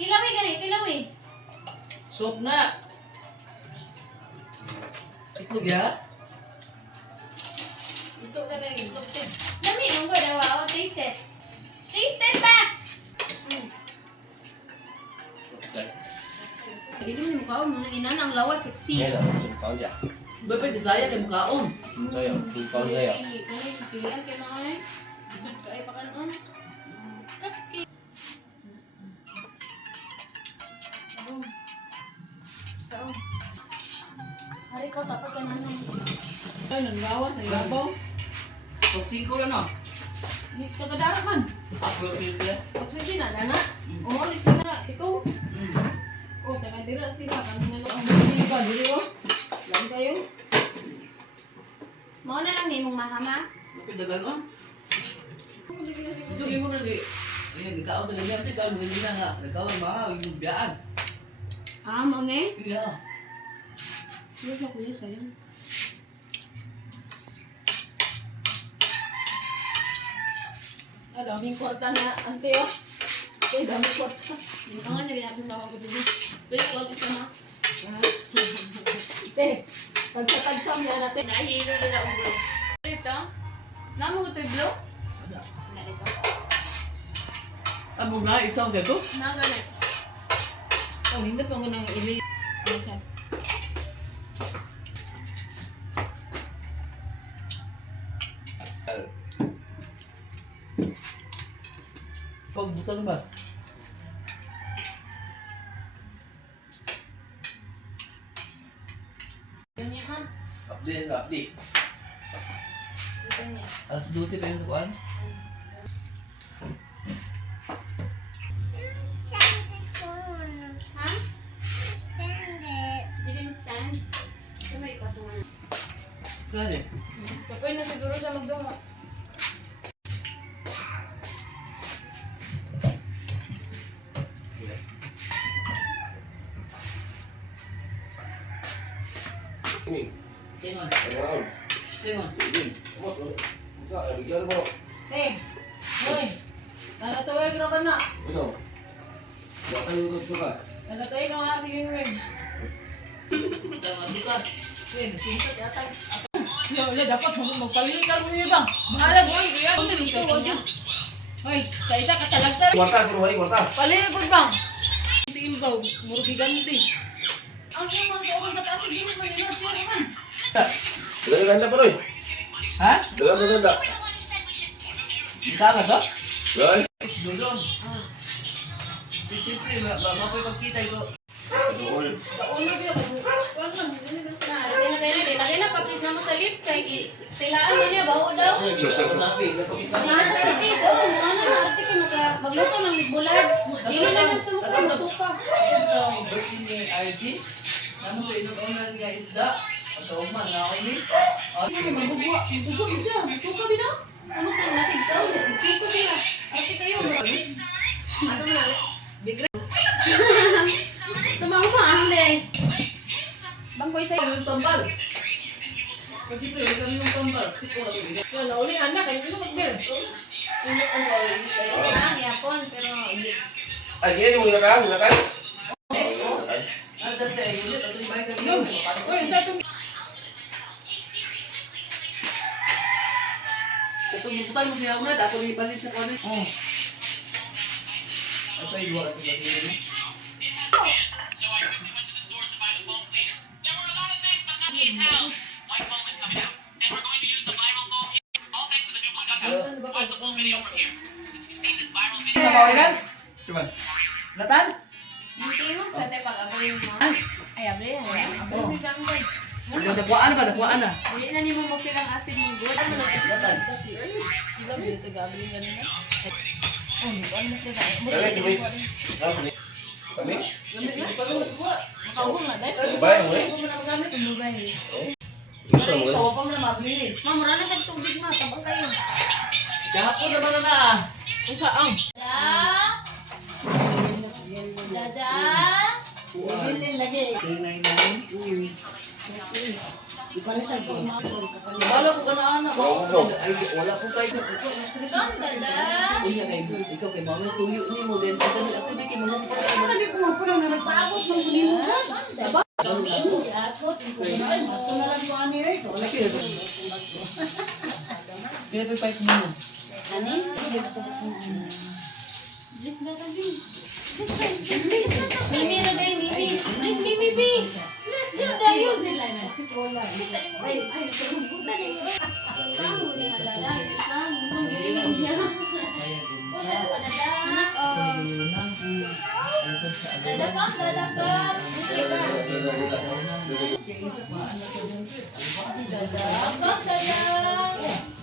Kilawi gani, kilawi. Soup na. Ito ya. Ito na lang yung tubig. Dami mong ko daw, oh, taste it. Taste it ba? Hindi mo yung mukha mo nang ina ang lawas sexy. Nghe là mình có dạ. Bapak si saya yang mukhaon. Saya, mình có nghe à. Ano yung pilihan kay mga eh? Isod ka ay pakanon. Kaki. Taong. Hari ko tapos ka nanay. Ay, nanggawas, nanggabaw. Pag 5 lang no. Hindi ka kadarat man. Ako yung pila. Oxygen na, na. Oo, alis ka na. Ikaw. Oh, taga dira sila. Kanina lang ang hindi ba? Dili ko. Lang kayo. Mao na lang ni mong mahama. Napidagan mo. Ito yung mga ini dikaon sa ganyan kasi kaon ganyan na nga. Nagkaon mahal yung biyaan. Ah, mo ne? Iya. Yes, ako yes, sayang. Ah, daming kwarta na, ante, oh. Okay, daming kwarta. Ang nga nila yung mga kapili. Pero wag isa na. Ate, pagkatagsam na natin. Nahihiro na ang blue. Ito? Namu ito yung blue? Na dito. Amo na isang gato. Nagalit. Oh, hindi pa ko nang ili. Pagbutang ba? Ganyan ha? Update là update. Ganyan. Alas 12 pa yung tukuan. Ha? Didn't stand. Ito may patungan. Kaya Kapag na siguro siya magdungo. Ini. Tingon. Wow. Tingon. Ini. Mat. Enggak, ada bicara mo. Hey! Hoy! Nanatuwag na ka na. Ito. Buat tayo ito suka. Nanatuwag na nga sige wing. Tama di ka. Wing, sintot yata. Yo, wala dapat magpalingan ka mo yun ba? Bahala mo, kuya. Ano yung ito? Hoy, kaita ka talagsa. Kuarta, kuruwari, kuarta. Palingan ko bang? Tingin ba, muro giganti. Ang naman ko ang kataas, hindi mo manila siya naman. Dagan ganda pa Roy. Ha? Dagan mo ganda. Ika ka to? Roy. Dulong. Ah. Siyempre, mapoy magkita ito. Roy. Kauna biya ko. Wag lang, hindi na sa. Lagay na papis na mo sa lips kay silaan mo niya bawo daw. Hindi ko sabi, napakisa. Hindi na siya papis. Oh, mo na arte kay magluto ng bulag. Dili na lang sumuka, masuka. So, birthday ni RG. Ano ko inuunan nga isda? Pagkaugman nga ako ni. Ano mabugwa? Mabugwa siya. Masuka bino. Samot na nasigtaw. Suka siya. Arte kayo. Ato mo na. Bigla. Sama ko ang le. Bangkoy sa yung tombal. Kasi pre, wala kami yung tombal. Siko na ko binili. Wala uli anak kay ano magbel. Init ano, hindi kayo. Ah, yapon pero hindi. Ay, yan yung ilakan, ilakan. Ang dati ay ulit, at yung bahay kami Yo. yun. Oy, sa ito. Ito, bukutan mo siya nga, ako yung ipalit sa kami. Oo. Ito ay duwa at yung bahay. Sa bawal kan? Coba. Latan? Hindi mo sa te pag-abay mo. Ay, abay. Abay mo lang boy. Udah dakwaan ba? Dakwaan na. Hindi na nimo mo pilang acid mong good. Ano na Latan. Ilang dito gabi ganun na. Oh, ano na kaya? Kami, tumis. Kami? Lamig na pag makauhong na dai. Bay, mo eh. Mo na magamit ang mobile. Gusto mo eh. Sawa pa mo na mabili. Ma'am, mura na siya tubig ma, tabang kayo. Gahapon naman na. Usa ang. Dada. Tingnan namin. Wala ko ka na anak. Ay, wala ko kayo. Kam dada. Unya kay ikaw kay mga tuyo ni mo din. Pagka ako biki mga Pila pa 5 minutes. Ani? Please na tabi. Mimi na day, Mimi. Please, Mimi, B. Please, please, tayo. Ay, buta ni mo. Kamu ni halala. Kamu ni niya. Anak, dadakam. Dadakam.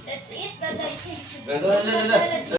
That's it, daday. Ito,